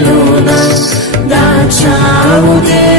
గతకాలమంతా దాచావు దేవా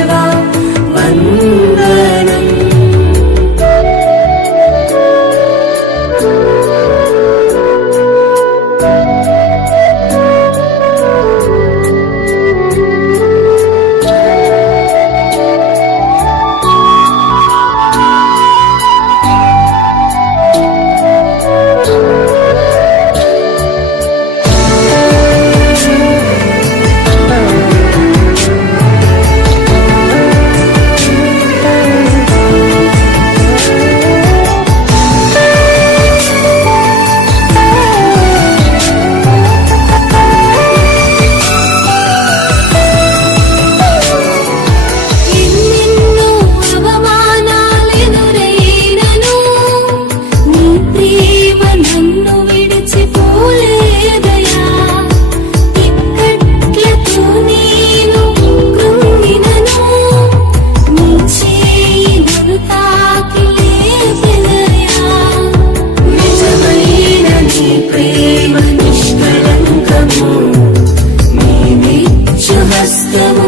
హస్తము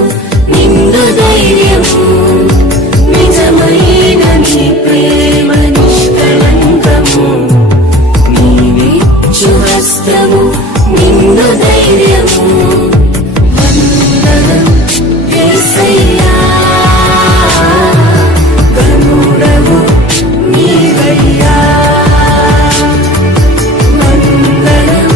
నిండు ధైర్యము నిజమైన నీ ప్రేమ నిష్కలంకము ధైర్యము. వందనం